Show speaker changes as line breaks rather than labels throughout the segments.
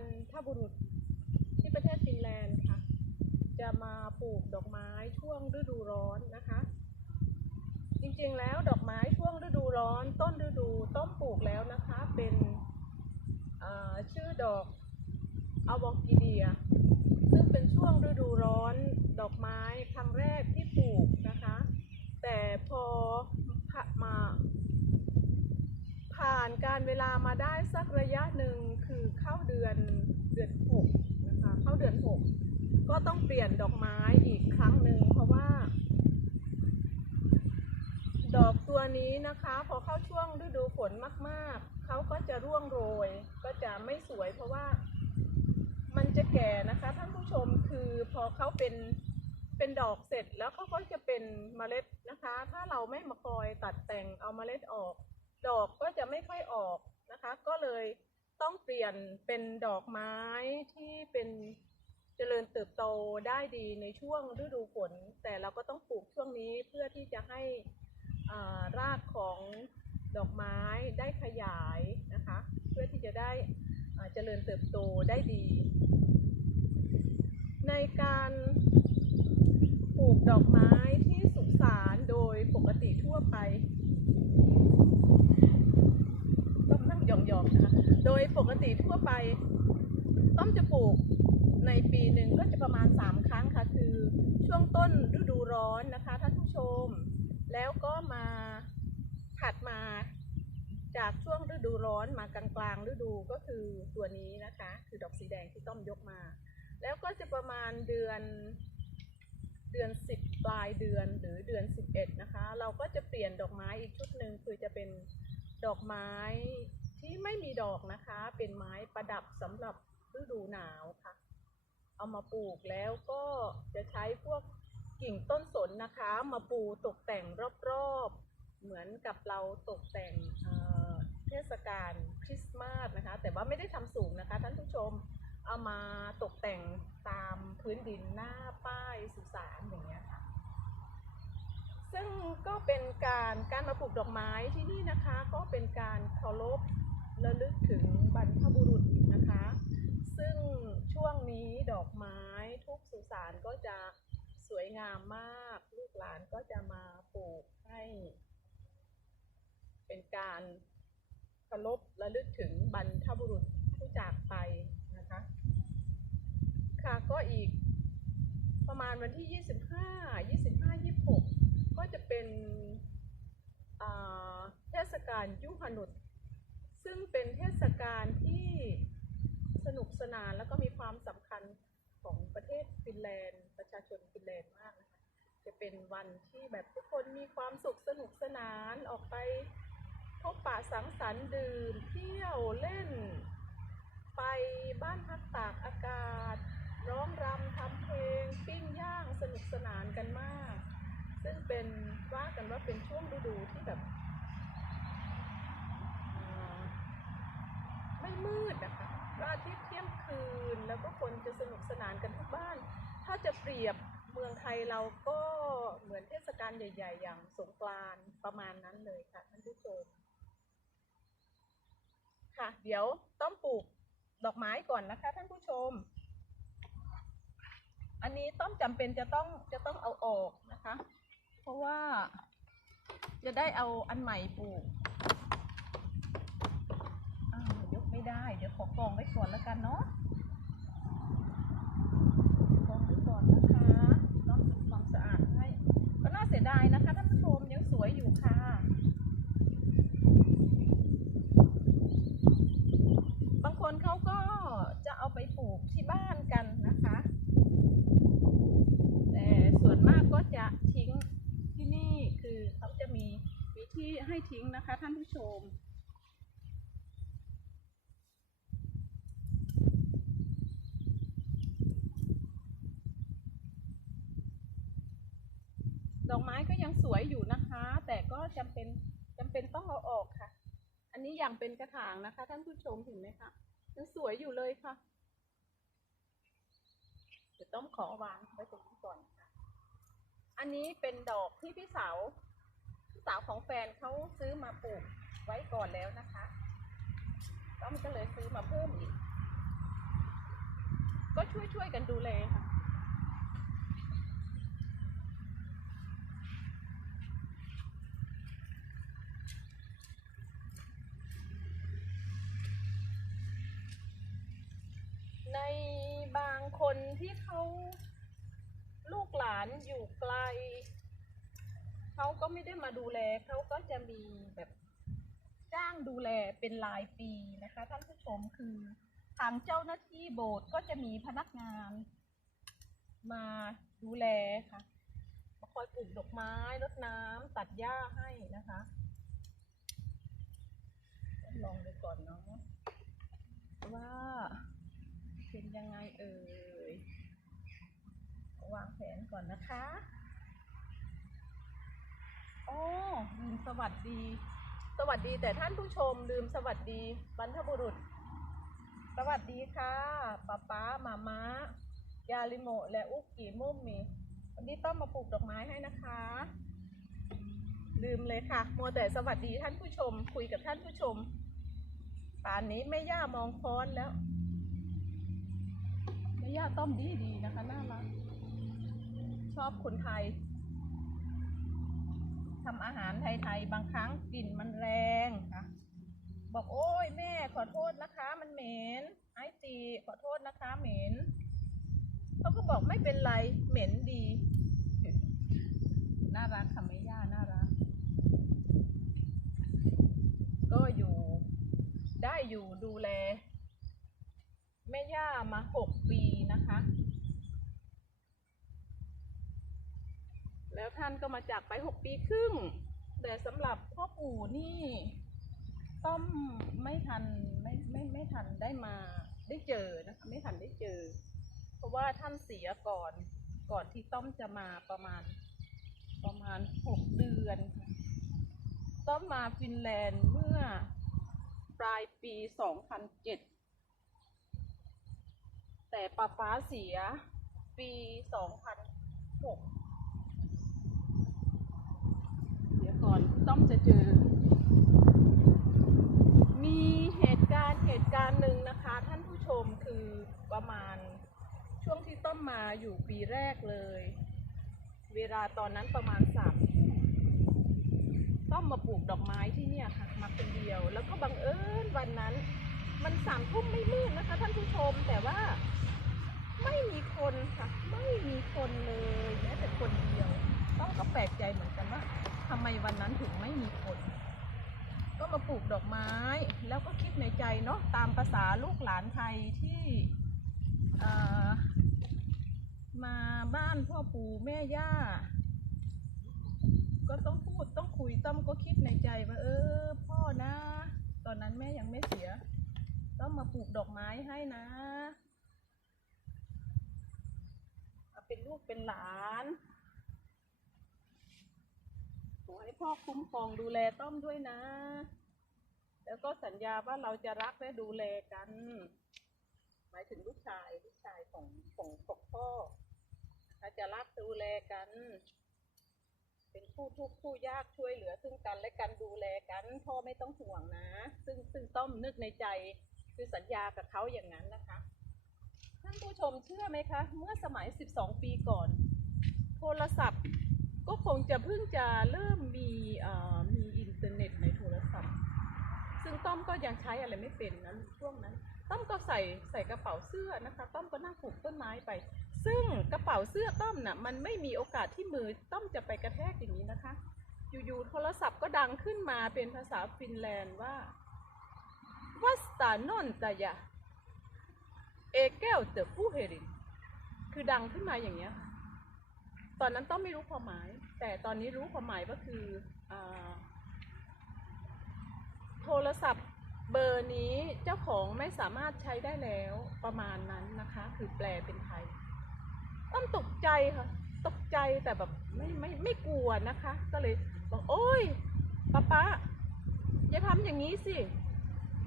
รรทบุรุษที่ประเทศฟินแลนด์ค่ะ จะมาปลูกดอกไม้ช่วงฤดูร้อนนะคะ จริงๆแล้วดอกไม้ช่วงฤดูร้อน ต้นฤดูต้มปลูกแล้วนะคะเป็นชื่อดอกอวอกิเดีย ซึ่งเป็นช่วงฤดูร้อนดอกไม้ครั้งแรกที่ปลูกนะคะ แต่พอมา ผ่านการเวลามาได้สักระยะหนึ่งคือเข้าเดือนเดือนหกนะคะเข้าเดือนหกก็ต้องเปลี่ยนดอกไม้อีกครั้งหนึ่งเพราะว่า ดอกตัวนี้นะคะพอเข้าช่วงฤดูฝนมาก ๆเขาก็จะร่วงโรย ก็จะไม่สวยเพราะว่ามันจะแก่นะคะท่านผู้ชมคือพอเขาเป็นเป็นดอกเสร็จแล้วเขาก็จะเป็นเมล็ดนะคะ ถ้าเราไม่มาคอยตัดแต่งเอาเมล็ดออก ดอกก็จะไม่ค่อยออกนะคะ ก็เลยต้องเปลี่ยนเป็นดอกไม้ที่เป็นเจริญเติบโตได้ดีในช่วงฤดูฝน แต่เราก็ต้องปลูกช่วงนี้เพื่อที่จะให้รากของดอกไม้ได้ขยายนะคะ เพื่อที่จะได้เจริญเติบโตได้ดี ในการปลูกดอกไม้ที่สุสานโดยปกติทั่วไป ยองๆนะคะ โดยปกติทั่วไปต้อมจะปลูกในปีหนึ่งก็จะประมาณ 3 ครั้งค่ะ คือช่วงต้นฤดูร้อนนะคะท่านผู้ชม แล้วก็มาถัดมาจากช่วงฤดูร้อนมากลางกลางๆฤดูก็คือตัวนี้นะคะ คือดอกสีแดงที่ต้อมยกมา แล้วก็จะประมาณเดือนเดือนสิบปลายเดือนหรือเดือนสิบเอ็ดนะคะ เราก็จะเปลี่ยนดอกไม้อีกชุดหนึ่งคือจะเป็นดอกไม้ ที่ไม่มีดอกนะคะ เป็นไม้ประดับสำหรับฤดูหนาวค่ะ เอามาปลูกแล้วก็จะใช้พวกกิ่งต้นสนนะคะ มาปูตกแต่งรอบๆ เหมือนกับเราตกแต่งเเทศกาลคริสต์มาสนะคะ แต่ว่าไม่ได้ทำสูงนะคะท่านผู้ชมเอามาตกแต่งตามพื้นดินหน้าป้ายสุสานอย่างเงี้ยค่ะ ซึ่งก็เป็นการการมาปลูกดอกไม้ที่นี่นะคะ ก็เป็นการเคารพ ระลึกถึงบรรพบุรุษนะคะ ซึ่งช่วงนี้ดอกไม้ทุกสุสานก็จะสวยงามมาก ลูกหลานก็จะมาปลูกให้ เป็นการเคารพระลึกถึงบรรพบุรุษผู้จากไปนะคะ ค่ะก็อีกประมาณวันที่ 25 25 26 ก็จะเป็นเทศกาลยุหนุษ ซึ่งเป็นเทศกาลที่สนุกสนานแล้วก็มีความสำคัญของประเทศฟินแลนด์ ประชาชนฟินแลนด์มากนะคะจะเป็นวันที่แบบทุกคนมีความสุขสนุกสนานออกไปพบปะสังสรรค์ดื่มเที่ยวเล่น ไปบ้านพักตากอากาศ ร้องรำทำเพลง ปิ้งย่างสนุกสนานกันมาก ซึ่งเป็นว่ากันว่าเป็นช่วงฤดูที่แบบอ่า ไม่มืดนะคะพระอาทิตย์เที่ยงคืนแล้วก็คนจะสนุกสนานกันทุกบ้าน ถ้าจะเปรียบเมืองไทยเราก็เหมือนเทศกาลใหญ่ ๆ อย่างสงกรานต์ประมาณนั้นเลยค่ะท่านผู้ชมค่ะ เดี๋ยวต้องปลูกดอกไม้ก่อนนะคะ ท่านผู้ชม อันนี้ต้องจำเป็นจะต้องจะต้องเอาออกนะคะ เพราะว่าจะได้เอาอันใหม่ปลูกอ้าวยก ได้ เดี๋ยวขอกองไว้ก่อนแล้วกันเนาะกองไว้ก่อนนะคะต้องทำความสะอาดให้ ก็น่าเสียดายนะคะท่านผู้ชมยังสวยอยู่ค่ะ บางคนเขาก็จะเอาไปปลูกที่บ้านกันนะคะ แต่ส่วนมากก็จะทิ้งที่นี่คือเขาจะมีมีที่ให้ทิ้งนะคะท่านผู้ชม ดอ กไม้ก็ยังสวยอยู่นะคะ แต่ก็จำเป็นจำเป็นต้องเอาออกค่ะ อันนี้อยังเป็นกระถางนะคะ ท่านผู้ชมเห็นไหมคะยังสวยอยู่เลยค่ะเดี๋ยวต้องขอวางไว้ตรงนี้ก่อนค่ะ อันนี้เป็นดอกที่พี่สาวพี่สาวของแฟนเขาซื้อมาปลูกไว้ก่อนแล้วนะคะต้อมก็เลยซื้อมาเพิ่มอีก ก็ช่วยช่วยๆกันดูแลค่ะ ในบางคนที่เขาลูกหลานอยู่ไกล เขาก็ไม่ได้มาดูแลเขาก็จะมีแบบจ้างดูแลเป็นรายปีนะคะ ท่านผู้ชมคือทางเจ้าหน้าที่โบสถ์ก็จะมีพนักงาน มาดูแลค่ะมาคอยปลูกดอกไม้รดน้ำตัดหญ้าให้นะคะ ลองดูก่อนเนาะว่า เป็นยังไงเอ่ยวางแผนก่อนนะคะอ๋อลืมสวัสดี สวัสดีแต่ท่านผู้ชมลืมสวัสดีบรรพบุรุษ สวัสดีค่ะป๊าป๊ามาม้ายาลิโมและอุกกิมุมมีวันนี้ต้องมาปลูกดอกไม้ให้นะคะ ลืมเลยค่ะมัวแต่สวัสดีท่านผู้ชม คุยกับท่านผู้ชมป่านนี้แม่ย่ามองค้อนแล้ว แม่ย่าต้มดีดีๆนะคะน่ารักชอบคนไทยทำอาหารไทยๆบางครั้งกลิ่นมันแรงค่ะบอกโอ้ยแม่ขอโทษนะคะ มันเหม็นไอจีขอโทษนะคะเหม็นเขาก็บอกไม่เป็นไรเหม็นดี น่ารักค่ะแม่ย่าน่ารัก ก็อยู่ ได้อยู่ดูแล แม่ย่ามาหกปีนะคะ แล้วท่านก็มาจากไปหกปีครึ่ง แต่สำหรับพ่อปู่นี่ต้อมไม่ทันไม่ไม่ไม่ทันได้มาได้เจอนะคะไม่ทันได้เจอ เพราะว่าท่านเสียก่อนก่อนที่ต้อมจะมาประมาณประมาณหกเดือนค่ะต้อมมาฟินแลนด์เมื่อปลายปีสองพันเจ็ด แต่ป้าฟ้าเสีย ปีสองพันหกเดี๋ยวก่อนต้อมจะเจอ มีเหตุการณ์เหตุการณ์หนึ่งนะคะ ท่านผู้ชมคือประมาณช่วงที่ต้อมมาอยู่ปีแรกเลย เวลาตอนนั้นประมาณสามทุ่มต้อมมาปลูกดอกไม้ที่เนี่ยค่ะ มาคนเดียว แล้วก็บังเอิญวันนั้น มันสามทุ่มไม่มืดนะคะ ท่านผู้ชมแต่ว่า ไม่มีคนค่ะ ไม่มีคนเลยแม้แต่คนเดียว ต้องก็แปลกใจเหมือนกันว่าทำไมวันนั้นถึงไม่มีคน ก็มาปลูกดอกไม้ แล้วก็คิดในใจ เนาะตามภาษาลูกหลานไทยที่มาบ้านพ่อปู่แม่ย่า ก็ต้องพูดต้องคุยต้อมก็คิดในใจว่าเออ พ่อนะ ตอนนั้นแม่ยังไม่เสีย ต้องมาปลูกดอกไม้ให้นะเป็นลูกเป็นหลานขอให้พ่อคุ้มครองดูแลต้อมด้วยนะ แล้วก็สัญญาว่าเราจะรักและดูแลกัน หมายถึงลูกชายลูกชายของของของพ่อเราจะรักดูแลกัน เป็นคู่ทุกข์คู่ยากช่วยเหลือ ซึ่งกันและกันดูแลกัน พ่อไม่ต้องห่วงนะ ซึ่งซึ่งต้อมนึกในใจคือสัญญากับเขาอย่างนั้นนะคะท่านผู้ชมเชื่อไหมคะ เมื่อสมัย 12 ปีก่อน โทรศัพท์ก็คงจะเพิ่งจะเริ่มมีเอ่อมีอินเทอร์เน็ตในโทรศัพท์ ซึ่งต้อมก็ยังใช้อะไรไม่เป็นนะช่วงนั้น ต้อมก็ใส่ใส่กระเป๋าเสื้อนะคะ ต้อมก็นั่งปลูกต้นไม้ไป ซึ่งกระเป๋าเสื้อต้อมน่ะมันไม่มีโอกาสที่มือต้อมจะไปกระแทกอย่างนี้นะคะ อยู่ๆโทรศัพท์ก็ดังขึ้นมาเป็นภาษาฟินแลนด์ว่าวัสตานอนตายะเอเกลเตอผู้เฮริน คือดังขึ้นมาอย่างเงี้ย ตอนนั้นต้อมไม่รู้ความหมาย แต่ตอนนี้รู้ความหมายก็คืออ ทรศัพท์เบอร์นี้เจ้าของไม่สามารถใช้ได้แล้วประมาณนั้นนะคะ คือแปลเป็นไทยต้อมตกใจค่ะ ตกใจแต่แบบไม่ไม่ไม่กลัวนะคะ ก็เลยบอกโอ้ยป้าป๊าอย่าทำอย่างนี้สิ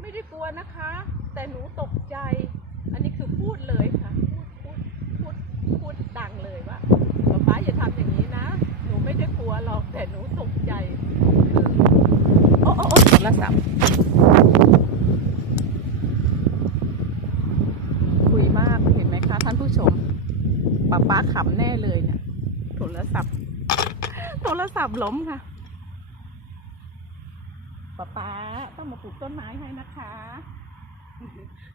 ไม่ได้กลัวนะคะ แต่หนูตกใจ อันนี้คือพูดเลยค่ะ พูดพูดพูดพูดดังเลยว่าป้าป๊าอย่าทำอย่างนี้นะ ลัวหรอกแต่หนูตกใจคือโอ้โอ้โอ้โทรศัพท์คุยมากเห็นไหมคะท่านผู้ชมป้าป้าขำแน่เลยเนี่ยโทรศัพท์ โทรศัพท์ล้มค่ะป้าป้าต้องมาปลูกต้นไม้ให้นะคะ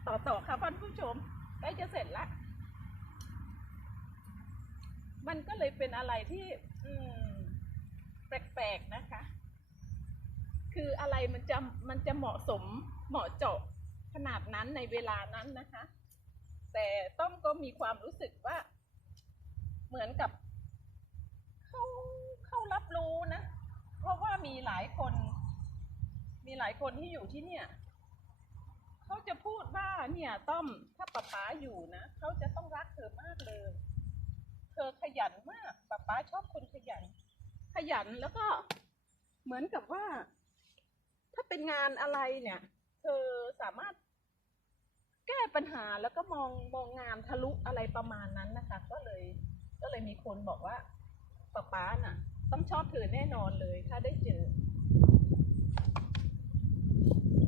ต่อต่อค่ะท่านผู้ชมใกล้จะเสร็จละมันก็เลยเป็นอะไรที่ อืม แปลกๆนะคะ คืออะไรมันจะมันจะเหมาะสมเหมาะเจาะขนาดนั้นในเวลานั้นนะคะ แต่ต้อมก็มีความรู้สึกว่า เหมือนกับ รับรู้นะ เพราะว่ามีหลายคน มีหลายคนที่อยู่ที่เนี่ยเขาจะพูดว่าเนี่ยต้อมถ้าป๊าป๊าอยู่นะเขาจะต้องรักเธอมากเลย เธอขยันมากป๊าป๊าชอบคนขยัน ขยันแล้วก็เหมือนกับว่า ถ้าเป็นงานอะไรเนี่ย เธอสามารถแก้ปัญหาแล้วก็มองมองงานทะลุอะไรประมาณนั้นนะคะ ก็เลย ก็เลยมีคนบอกว่าป๊าป๊าน่ะ ต้องชอบเธอแน่นอนเลยถ้าได้เจอ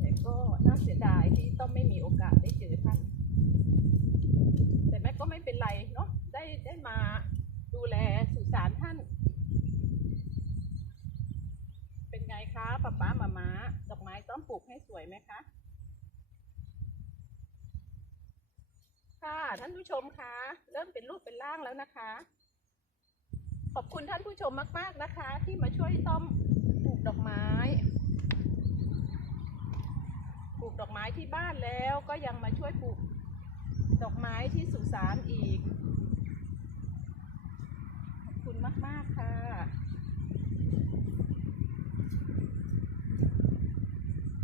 แต่ก็น่าเสียดายที่ต้องไม่มีโอกาสได้เจอท่าน แต่แม่ก็ไม่เป็นไรเนาะได้ได้มาดูแลสุสานท่าน เป็นไงคะป๊าป๊ามาม้าดอกไม้ต้องปลูกให้สวยไหมคะค่ะท่านผู้ชมคะ เริ่มเป็นรูปเป็นร่างแล้วนะคะ ขอบคุณท่านผู้ชมมาก ๆนะคะ ที่มาช่วยต้อมปลูกดอกไม้ ปลูกดอกไม้ที่บ้านแล้วก็ยังมาช่วยปลูกดอกไม้ที่สุสานอีก ขอบคุณมาก ๆ ค่ะ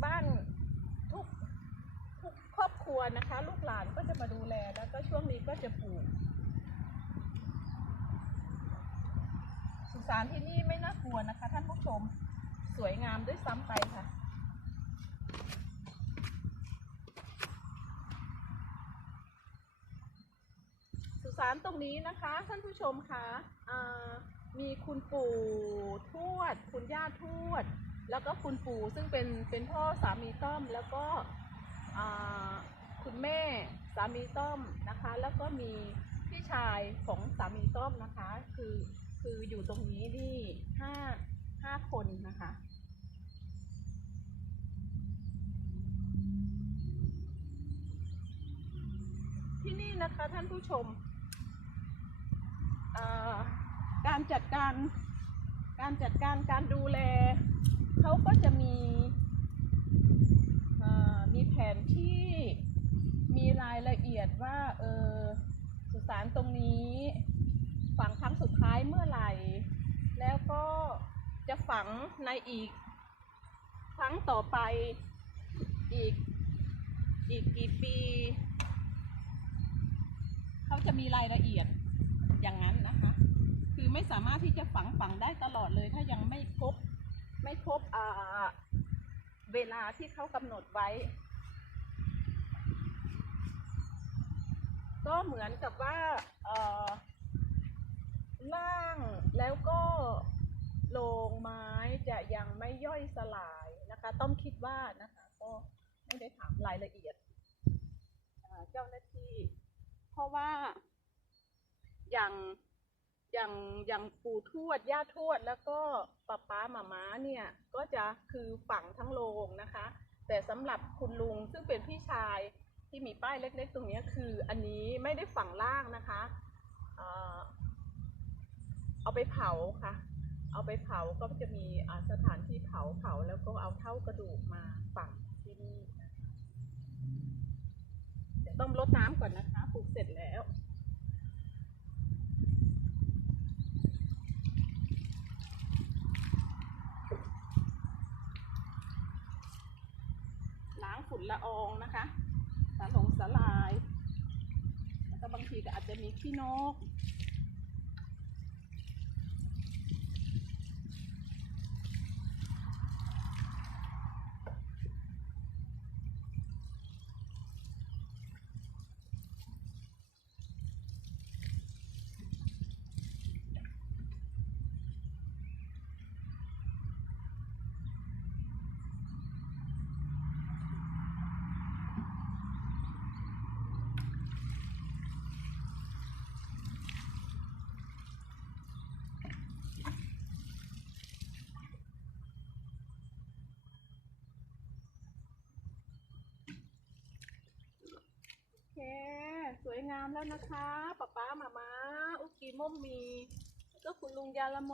บ้านทุกทุกครอบครัวนะคะ ลูกหลานก็จะมาดูแลแล้วก็ช่วงนี้ก็จะปลูก สานที่นี่ไม่น่ากลัวนะคะ ท่านผู้ชมสวยงามด้วยซ้ำไปค่ะ สุสานตรงนี้นะคะ ท่านผู้ชมคะอ่ามีคุณปู่ทวด คุณย่าทวด แล้วก็คุณปู่ซึ่งเป็นเป็นพ่อสามีต้อมแล้วก็คุณแม่สามีต้อมนะคะ แล้วก็มีพี่ชายของสามีต้อมนะคะ คือ คืออยู่ตรงนี้นี่ห้าห้าคนนะคะ ที่นี่นะคะท่านผู้ชม การจัดการการจัดการการดูแลเขาก็จะมีมีแผนที่มีรายละเอียดว่าเออสุสานตรงนี้ ฝังครั้งสุดท้ายเมื่อไหร่ แล้วก็จะฝังในอีก ครั้งต่อไปอีกอีกกี่ปี เขาจะมีรายละเอียดอย่างนั้นนะคะ คือไม่สามารถที่จะฝังฝังได้ตลอดเลย ถ้ายังไม่ครบไม่ครบอ่าเวลาที่เขากำหนดไว้ ก็เหมือนกับว่าเอ่อ ล่างแล้วก็โลงไม้จะยังไม่ย่อยสลายนะคะ ต้องคิดว่านะคะ ก็ไม่ได้ถามรายละเอียดเจ้าหน้าที่ เพราะว่าอย่างอย่างอย่างปู่ทวดย่าทวดแล้วก็ป้าป้าหมาม้าเนี่ยก็จะคือฝังทั้งโรงนะคะ แต่สำหรับคุณลุงซึ่งเป็นพี่ชายที่มีป้ายเล็ก ๆ ตรงนี้คืออันนี้ไม่ได้ฝังล่างนะคะ เอาไปเผาค่ะ เอาไปเผาก็จะมีสถานที่เผาเผาแล้วก็เอาเท่ากระดูกมาฝังที่นี่นะะเดี๋ยวต้องรดน้ำก่อนนะคะปลูกเสร็จแล้วล้างฝุ่นละอองนะคะสารลงสลาย แล้วก็บางทีก็อาจจะมีขี้นก วยงามแล้วนะคะป๊าป๊ามามาอุกกีม่มมีแล้วก็คุณลุงยาละโม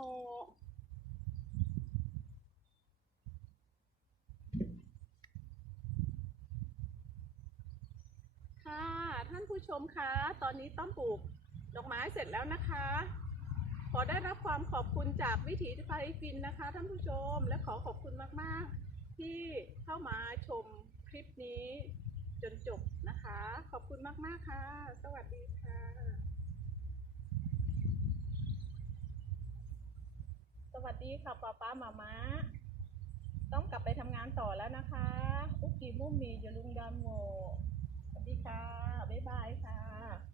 ค่ะท่านผู้ชมคะตอนนี้ต้อมปลูกดอกไม้เสร็จแล้วนะคะ ขอได้รับความขอบคุณจากวิถีไทยฟินนะคะ ท่านผู้ชมและขอขอบคุณมาก ๆ ที่เข้ามาชมคลิปนี้ จนจบนะคะ ขอบคุณมาก ๆ ค่ะ สวัสดีค่ะ สวัสดีค่ะป้าป้ามามาต้องกลับไปทำงานต่อแล้วนะคะอุกกีมุมมีอย่าลุงดอนโมสวัสดีค่ะ บ๊ายบายค่ะ